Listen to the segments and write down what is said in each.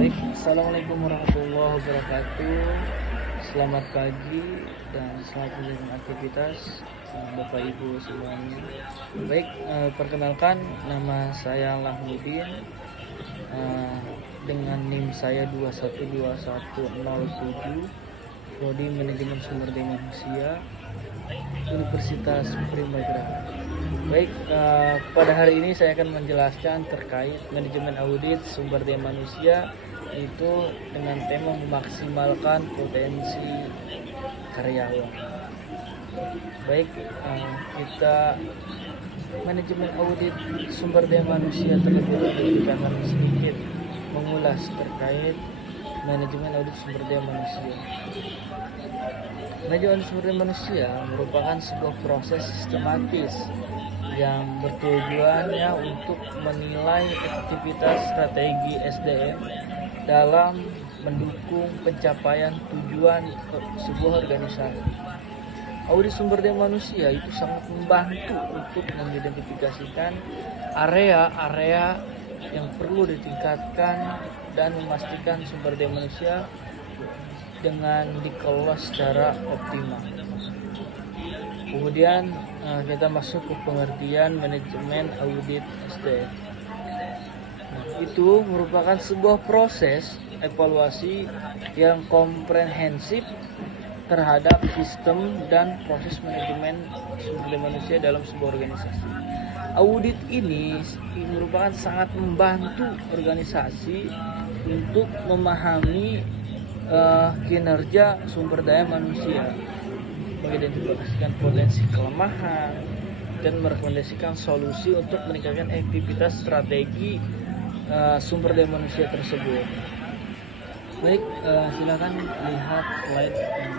Baik, Assalamualaikum warahmatullahi wabarakatuh. Selamat pagi dan selamat menjalankan aktivitas Bapak Ibu semuanya. Baik, perkenalkan nama saya Lahmudin, dengan NIM saya 212107, Prodi Manajemen Sumber Daya Manusia, Universitas Primadera. Baik, pada hari ini saya akan menjelaskan terkait manajemen audit sumber daya manusia, itu dengan tema memaksimalkan potensi karyawan. Baik, kita manajemen audit sumber daya manusia terlebih dahulu kita akan sedikit mengulas terkait manajemen audit sumber daya manusia. Manajemen sumber daya manusia merupakan sebuah proses sistematis yang bertujuannya untuk menilai efektivitas strategi SDM dalam mendukung pencapaian tujuan sebuah organisasi. Audit sumber daya manusia itu sangat membantu untuk mengidentifikasikan area-area yang perlu ditingkatkan dan memastikan sumber daya manusia dengan dikelola secara optimal. Kemudian kita masuk ke pengertian manajemen audit SDM. Itu merupakan sebuah proses evaluasi yang komprehensif terhadap sistem dan proses manajemen sumber daya manusia dalam sebuah organisasi. Audit ini merupakan sangat membantu organisasi untuk memahami kinerja sumber daya manusia, mengidentifikasikan potensi kelemahan, dan merekomendasikan solusi untuk meningkatkan efektivitas strategi sumber daya manusia tersebut. Baik, silakan lihat slide yang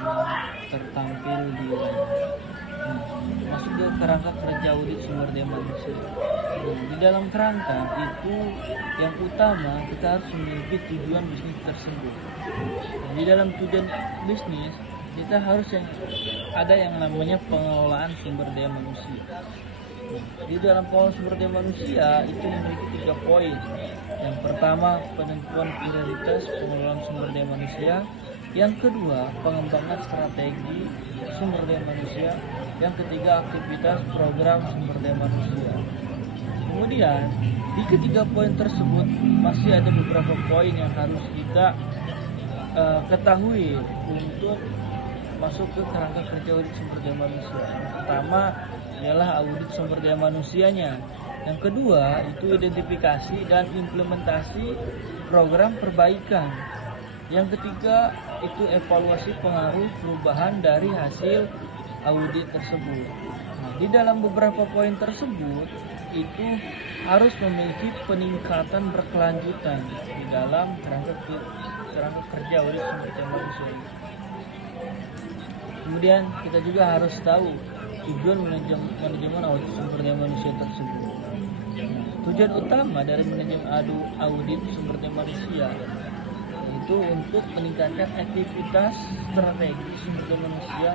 tertampil di layar. Masuk ke kerangka kerja audit sumber daya manusia. Di dalam kerangka itu yang utama kita harus memiliki tujuan bisnis tersebut. Di dalam tujuan bisnis kita harus ada yang namanya pengelolaan sumber daya manusia. Di dalam pengelolaan sumber daya manusia itu memiliki 3 poin. Yang pertama, penentuan prioritas pengelolaan sumber daya manusia. Yang kedua, pengembangan strategi sumber daya manusia. Yang ketiga, aktivitas program sumber daya manusia. Kemudian di ketiga poin tersebut masih ada beberapa poin yang harus kita ketahui untuk masuk ke kerangka kerja audit sumber daya manusia. Yang pertama ialah audit sumber daya manusianya. Yang kedua itu identifikasi dan implementasi program perbaikan. Yang ketiga itu evaluasi pengaruh perubahan dari hasil audit tersebut. Nah, di dalam beberapa poin tersebut itu harus memiliki peningkatan berkelanjutan di dalam kerangka kerja audit sumber daya manusia ini. Kemudian kita juga harus tahu tujuan manajemen audit sumber daya manusia tersebut. Tujuan utama dari manajemen audit sumber daya manusia yaitu untuk meningkatkan efektivitas strategi sumber daya manusia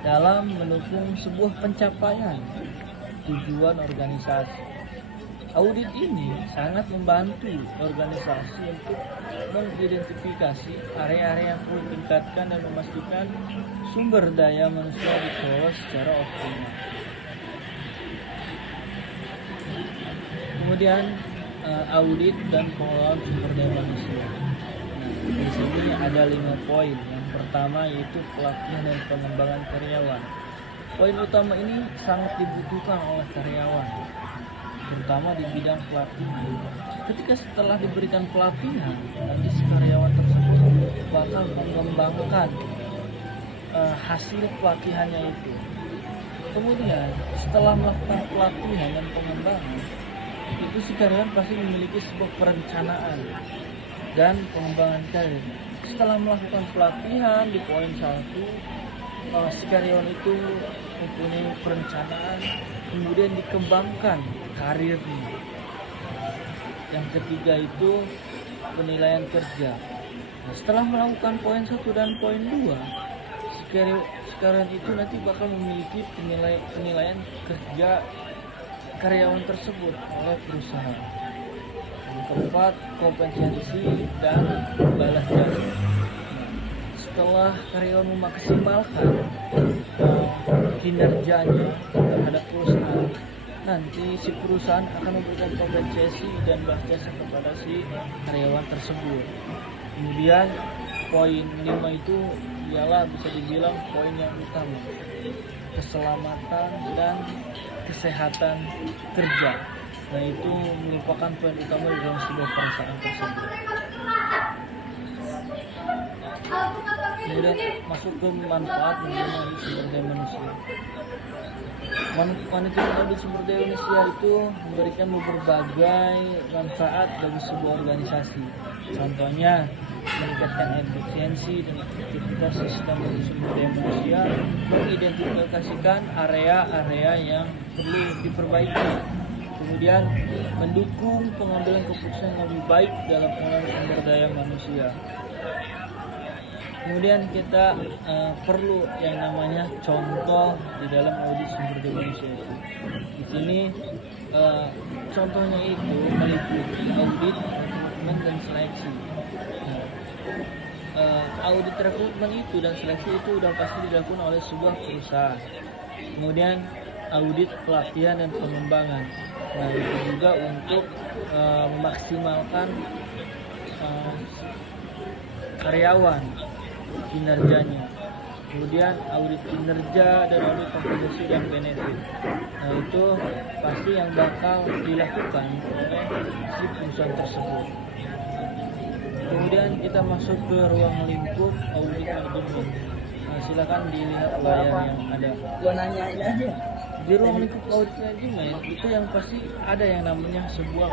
dalam mendukung sebuah pencapaian tujuan organisasi. Audit ini sangat membantu organisasi untuk mengidentifikasi area-area yang perlu ditingkatkan dan memastikan sumber daya manusia dikelola secara optimal. Kemudian audit dan pengelolaan sumber daya manusia. Nah, di sini ada 5 poin. Yang pertama yaitu pelatihan dan pengembangan karyawan. Poin utama ini sangat dibutuhkan oleh karyawan, terutama di bidang pelatihan. Ketika setelah diberikan pelatihan, nanti si karyawan tersebut bakal mengembangkan hasil pelatihannya itu. Kemudian setelah melakukan pelatihan dan pengembangan, itu si karyawan pasti memiliki sebuah perencanaan dan pengembangan karir. Setelah melakukan pelatihan di poin 1, si karyawan itu mempunyai perencanaan, kemudian dikembangkan karirnya. Yang ketiga itu penilaian kerja. Nah, setelah melakukan poin 1 dan poin 2, karyawan itu nanti bakal memiliki penilaian kerja karyawan tersebut oleh perusahaan. keempat, kompetensi dan balas jasa. Setelah karyawan memaksimalkan kinerjanya terhadap perusahaan, nanti si perusahaan akan memberikan kompensasi dan balas jasa kepada si karyawan tersebut. Kemudian poin 5 itu ialah bisa dibilang poin yang utama, keselamatan dan kesehatan kerja. Nah, itu merupakan poin utama di dalam sebuah perusahaan tersebut. Kemudian masuk ke manfaat manajemen sumber daya manusia. Manajemen audit sumber daya manusia itu memberikan berbagai manfaat bagi sebuah organisasi. Contohnya, meningkatkan efisiensi dan efektivitas sistem audit sumber daya manusia, mengidentifikasikan area-area yang perlu diperbaiki. Kemudian mendukung pengambilan keputusan yang lebih baik dalam pengelolaan sumber daya manusia. Kemudian kita perlu yang namanya contoh di dalam audit sumber daya manusia itu. Di sini contohnya itu meliputi audit rekrutmen dan seleksi. Audit rekrutmen itu dan seleksi itu sudah pasti dilakukan oleh sebuah perusahaan. Kemudian audit pelatihan dan pengembangan. Nah, itu juga untuk memaksimalkan karyawan kinerjanya. Kemudian audit kinerja dan audit kompensasi dan benefit. Nah, itu pasti yang bakal dilakukan oleh si perusahaan tersebut. Kemudian kita masuk ke ruang lingkup audit manajemen. Nah, silakan dilihat layar yang ada. Gua nanyain aja. Di ruang lingkup audit manajemen itu yang pasti ada yang namanya sebuah